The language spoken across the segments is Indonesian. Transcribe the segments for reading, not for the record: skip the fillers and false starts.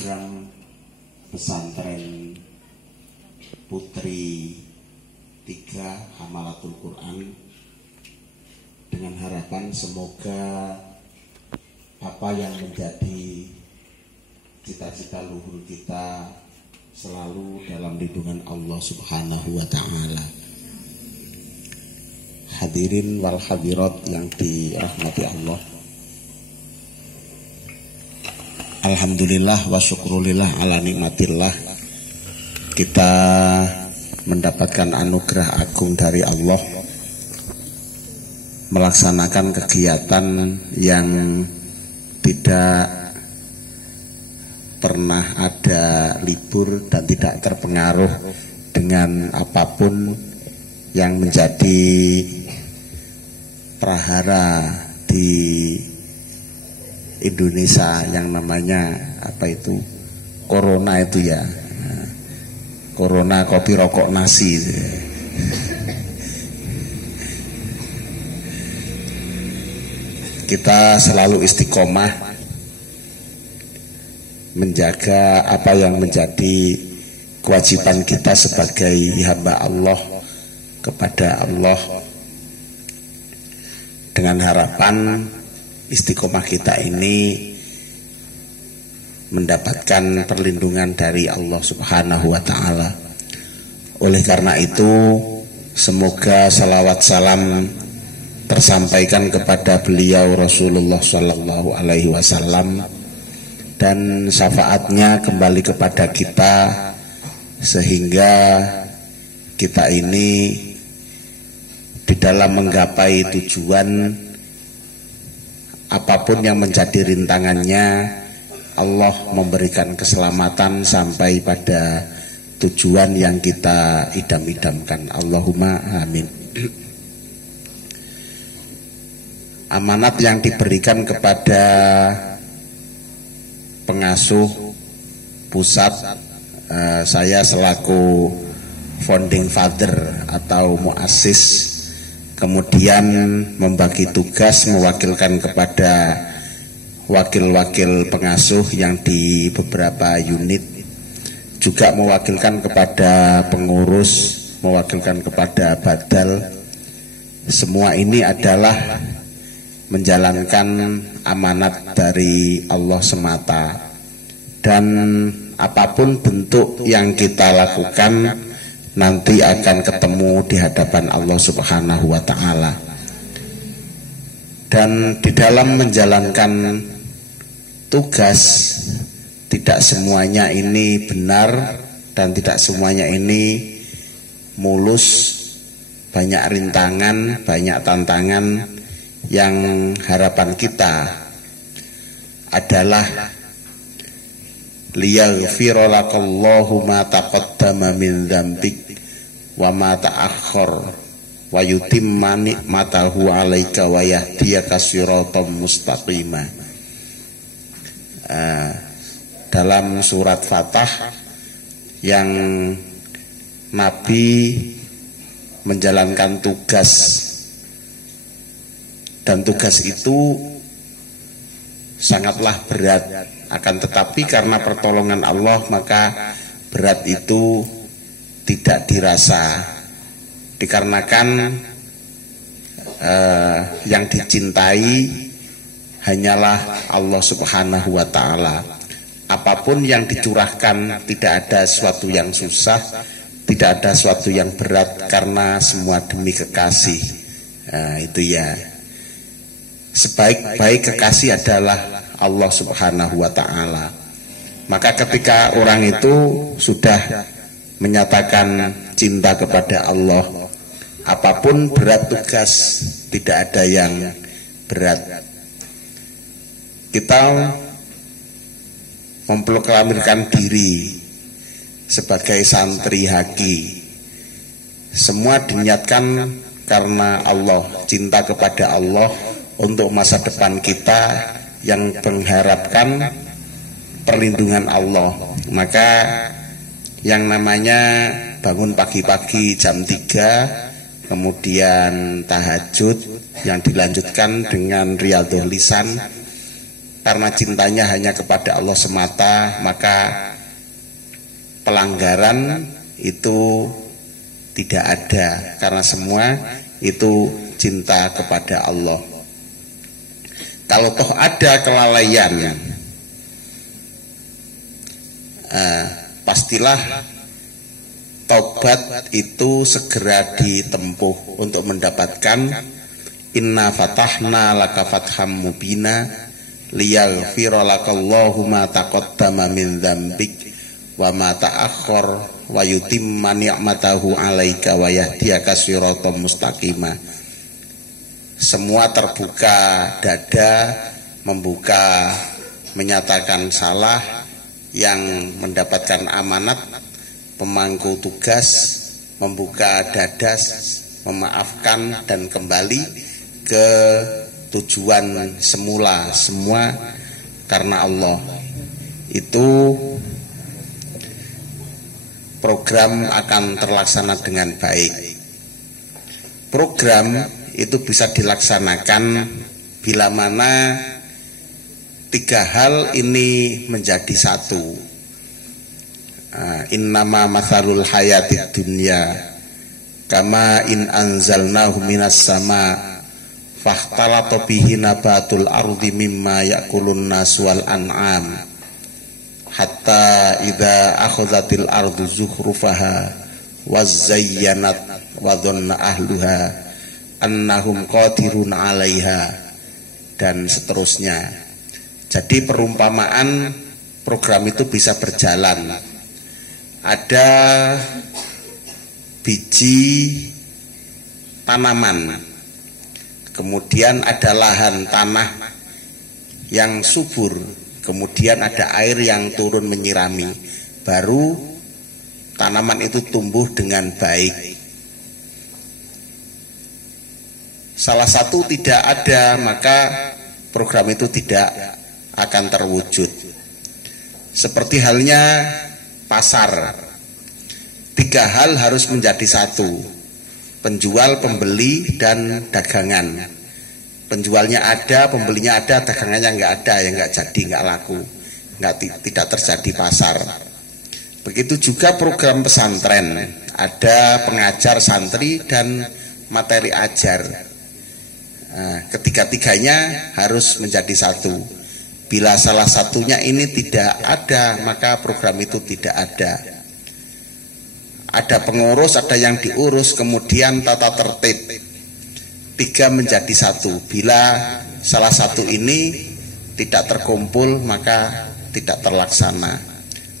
program pesantren Putri 3 Hamalatul Quran, dengan harapan semoga apa yang menjadi cita-cita luhur kita selalu dalam lindungan Allah Subhanahu wa Ta'ala. Hadirin wal hadirat yang dirahmati Allah, alhamdulillah wa syukrulillah ala nikmatillah, kita mendapatkan anugerah agung dari Allah melaksanakan kegiatan yang tidak pernah ada libur dan tidak terpengaruh dengan apapun yang menjadi prahara di Indonesia yang namanya apa itu corona itu ya, corona kopi rokok nasi. Kita selalu istiqomah menjaga apa yang menjadi kewajiban kita sebagai hamba Allah kepada Allah, dengan harapan istiqomah kita ini mendapatkan perlindungan dari Allah Subhanahu wa Ta'ala. Oleh karena itu, semoga salawat salam tersampaikan kepada beliau Rasulullah Sallallahu Alaihi Wasallam dan syafaatnya kembali kepada kita, sehingga kita ini di dalam menggapai tujuan apapun yang menjadi rintangannya, Allah memberikan keselamatan sampai pada tujuan yang kita idam-idamkan. Allahumma amin. Amanat yang diberikan kepada pengasuh pusat, saya selaku founding father atau muassis, kemudian membagi tugas mewakilkan kepada wakil-wakil pengasuh yang di beberapa unit, juga mewakilkan kepada pengurus, mewakilkan kepada badal. Semua ini adalah menjalankan amanat dari Allah semata, dan apapun bentuk yang kita lakukan nanti akan ketemu di hadapan Allah Subhanahu wa Ta'ala. Dan di dalam menjalankan tugas, tidak semuanya ini benar dan tidak semuanya ini mulus, banyak rintangan, banyak tantangan. Yang harapan kita adalah liyaghfira lakallahu ma taqaddama min dzambik wa ma ta'akhkhar wa yutimma ni'matahu 'alaika wa yahdiyaka siratan mustaqima. Dalam surat Fatah yang Nabi menjalankan tugas, dan tugas itu sangatlah berat, akan tetapi karena pertolongan Allah maka berat itu tidak dirasa, dikarenakan yang dicintai hanyalah Allah Subhanahu wa Ta'ala. Apapun yang dicurahkan tidak ada sesuatu yang susah, tidak ada sesuatu yang berat, karena semua demi kekasih. Itu ya, sebaik-baik kekasih adalah Allah Subhanahu wa Ta'ala. Maka ketika orang itu sudah menyatakan cinta kepada Allah, apapun berat tugas, tidak ada yang berat. Kita memproklamirkan diri sebagai santri haki, semua diniatkan karena Allah, cinta kepada Allah, untuk masa depan kita yang mengharapkan perlindungan Allah. Maka yang namanya bangun pagi-pagi jam 3, kemudian tahajud yang dilanjutkan dengan riyadhul lisan, karena cintanya hanya kepada Allah semata, maka pelanggaran itu tidak ada, karena semua itu cinta kepada Allah. Kalau toh ada kelalaian, pastilah taubat itu segera ditempuh untuk mendapatkan inna fatahna laka fatham mubina liyaghfira lakallahu ma taqaddama min dzambik wa ma ta'akhkhar wa yutimma ni'matahu 'alaika wa yahdiyaka shiratan mustaqima. Semua terbuka dada, membuka, menyatakan salah, yang mendapatkan amanat, pemangku tugas, membuka dada, memaafkan dan kembali ke tujuan semula, semua karena Allah. Itu program akan terlaksana dengan baik. Program itu bisa dilaksanakan bila mana tiga hal ini menjadi satu. Innama mathalul hayatid dunya kama in anzalnahu minas sama fahtalata bihi nabatul ardi mimma yakulun nas wal an'am hatta idza akhadhatil ardu zukhrufaha wazayyanat wa dhanna ahluha annahum qadirun 'alaiha, dan seterusnya. Jadi perumpamaan program itu bisa berjalan. Ada biji tanaman, kemudian ada lahan tanah yang subur, kemudian ada air yang turun menyirami, baru tanaman itu tumbuh dengan baik. Salah satu tidak ada, maka program itu tidak akan terwujud. Seperti halnya pasar, tiga hal harus menjadi satu: penjual, pembeli, dan dagangan. Penjualnya ada, pembelinya ada, dagangannya nggak ada, ya nggak jadi, nggak laku, tidak terjadi pasar. Begitu juga program pesantren, ada pengajar, santri, dan materi ajar. Ketiga-tiganya harus menjadi satu. Bila salah satunya ini tidak ada, maka program itu tidak ada. Ada pengurus, ada yang diurus, kemudian tata tertib. Tiga menjadi satu. Bila salah satu ini tidak terkumpul, maka tidak terlaksana.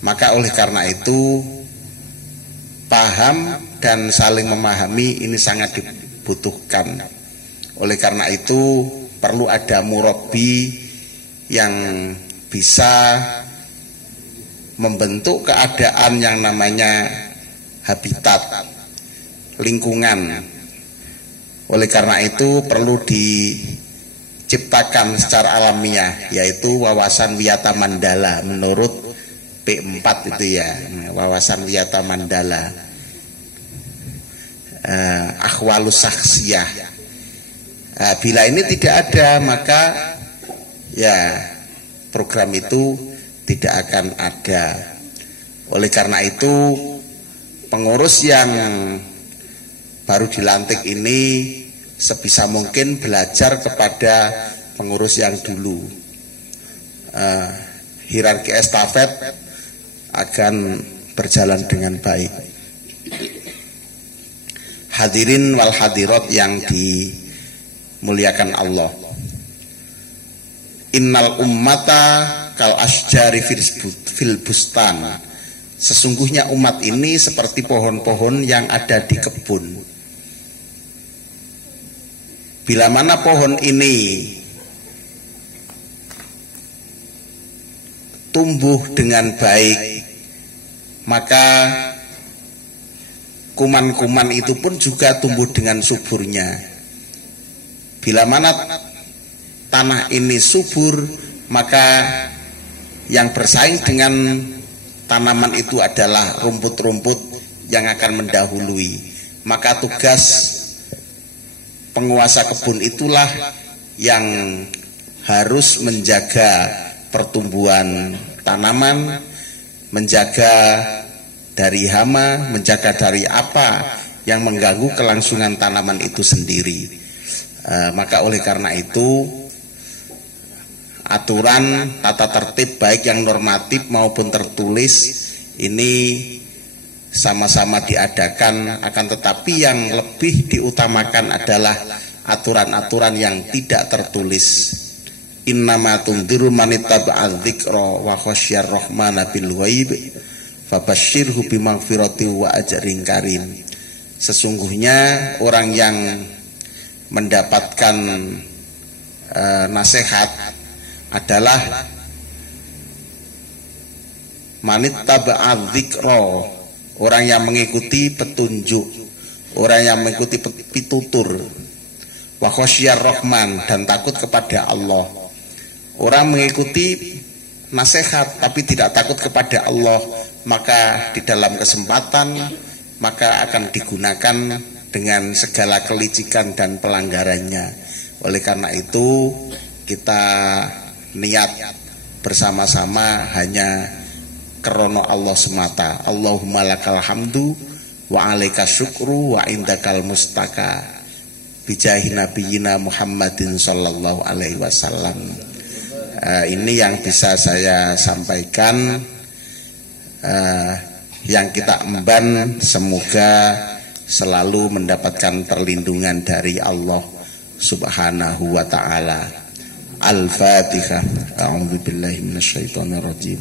Maka oleh karena itu, paham dan saling memahami ini sangat dibutuhkan. Oleh karena itu perlu ada murabbi yang bisa membentuk keadaan yang namanya habitat, lingkungan. Oleh karena itu perlu diciptakan secara alamiah, yaitu wawasan wiyata mandala menurut P4 itu ya, wawasan wiyata mandala, akhwalus saksiyah. Bila ini tidak ada, maka ya program itu tidak akan ada. Oleh karena itu pengurus yang baru dilantik ini sebisa mungkin belajar kepada pengurus yang dulu. Hierarki estafet akan berjalan dengan baik. Hadirin wal hadirat yang dimuliakan Allah. Innal ummata kal asjari fil bustan. Sesungguhnya umat ini seperti pohon-pohon yang ada di kebun. Bila mana pohon ini tumbuh dengan baik, maka kuman-kuman itu pun juga tumbuh dengan suburnya. Bila mana tanah ini subur, maka yang bersaing dengan tanaman itu adalah rumput-rumput yang akan mendahului. Maka tugas penguasa kebun itulah yang harus menjaga pertumbuhan tanaman, menjaga dari hama, menjaga dari apa yang mengganggu kelangsungan tanaman itu sendiri. Maka oleh karena itu aturan tata tertib baik yang normatif maupun tertulis ini sama-sama diadakan, akan tetapi yang lebih diutamakan adalah aturan-aturan yang tidak tertulis. Innama tundiru manittaba'a dzikra wa khasyar rahmana bil ghaib fabasyirhu bimaghfirati wa ajrin karim. Sesungguhnya orang yang mendapatkan nasihat adalah manittaba'a dzikra, orang yang mengikuti petunjuk, orang yang mengikuti pitutur, wa khasyar rahman, dan takut kepada Allah. Orang mengikuti nasihat tapi tidak takut kepada Allah, maka di dalam kesempatan maka akan digunakan dengan segala kelicikan dan pelanggarannya. Oleh karena itu kita niat bersama-sama hanya karena Allah semata. Allahumma lakal hamdu wa alaika syukru wa indakal mustaka bijahi nabiyina Muhammadin sallallahu alaihi wasallam. Ini yang bisa saya sampaikan. Yang kita emban semoga selalu mendapatkan perlindungan dari Allah Subhanahu wa ta'ala. Al-Fatihah. A'udzubillahi minasyaitonirrajim.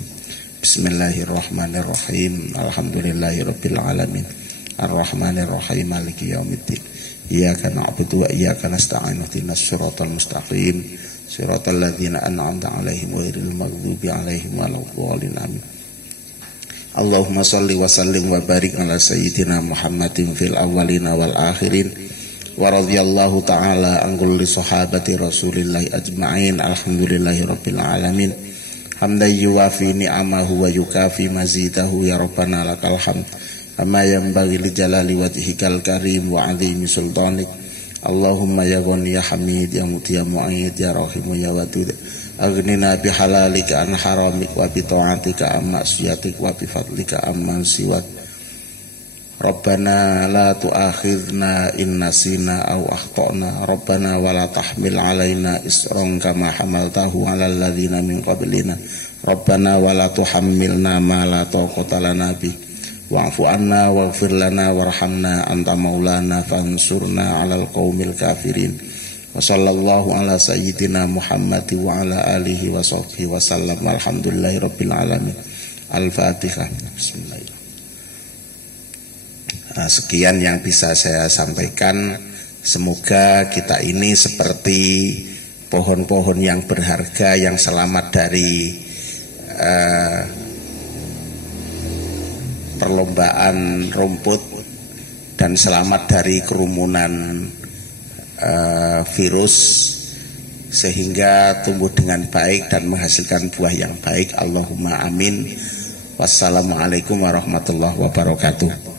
Bismillahirrahmanirrahim. Alhamdulillahirabbil alamin. Arrahmanirrahim. Maliki yaumiddin. Iyyaka na'budu wa iyyaka nasta'in. Ihdinas siratal mustaqim. Siratal ladzina an'amta 'alaihim ghairil maghdubi 'alaihim waladdallin. Amin. Allahumma shalli wa sallim wa barik ala sayyidina Muhammadin fil awwalina wal akhirin wa radhiyallahu ta'ala an kulli sahabati Rasulillahi ajma'in. Alhamdulillahirabbil alamin. Hamdan yuwafi ni'amahu wa yukafi mazidahu ya rabbana lakal hamd. Amma yanbaghi li jalali wajhikal karim wa 'azimi sultanik. Allahumma ya ghani ya hamid ya muti ya mu'ayyid ya rahim ya wadud. Aghnina bihalalika an haramik wa bi ta'atika an ma'siyatik wa bi fadlika amman siwak. Rabbana la tu'akhidna in nasina aw akhtana. Rabbana wa la tahmil alaina isran kama hamaltahu 'alal ladzina min qablina. Rabbana wa la tuhammilna ma la taqata lana bih. Wa'fu anna waghfir lana warhamna anta maulana fansurna 'alal qaumil kafirin. Wa sallallahu ala sayyidina Muhammad wa ala alihi wa sahbihi wa sallam. Alhamdulillahirabbil alamin. Al-Fatihah. Bismillah. Sekian yang bisa saya sampaikan. Semoga kita ini seperti pohon-pohon yang berharga yang selamat dari perlombaan rumput dan selamat dari kerumunan virus, sehingga tumbuh dengan baik dan menghasilkan buah yang baik. Allahumma amin. Wassalamualaikum warahmatullahi wabarakatuh.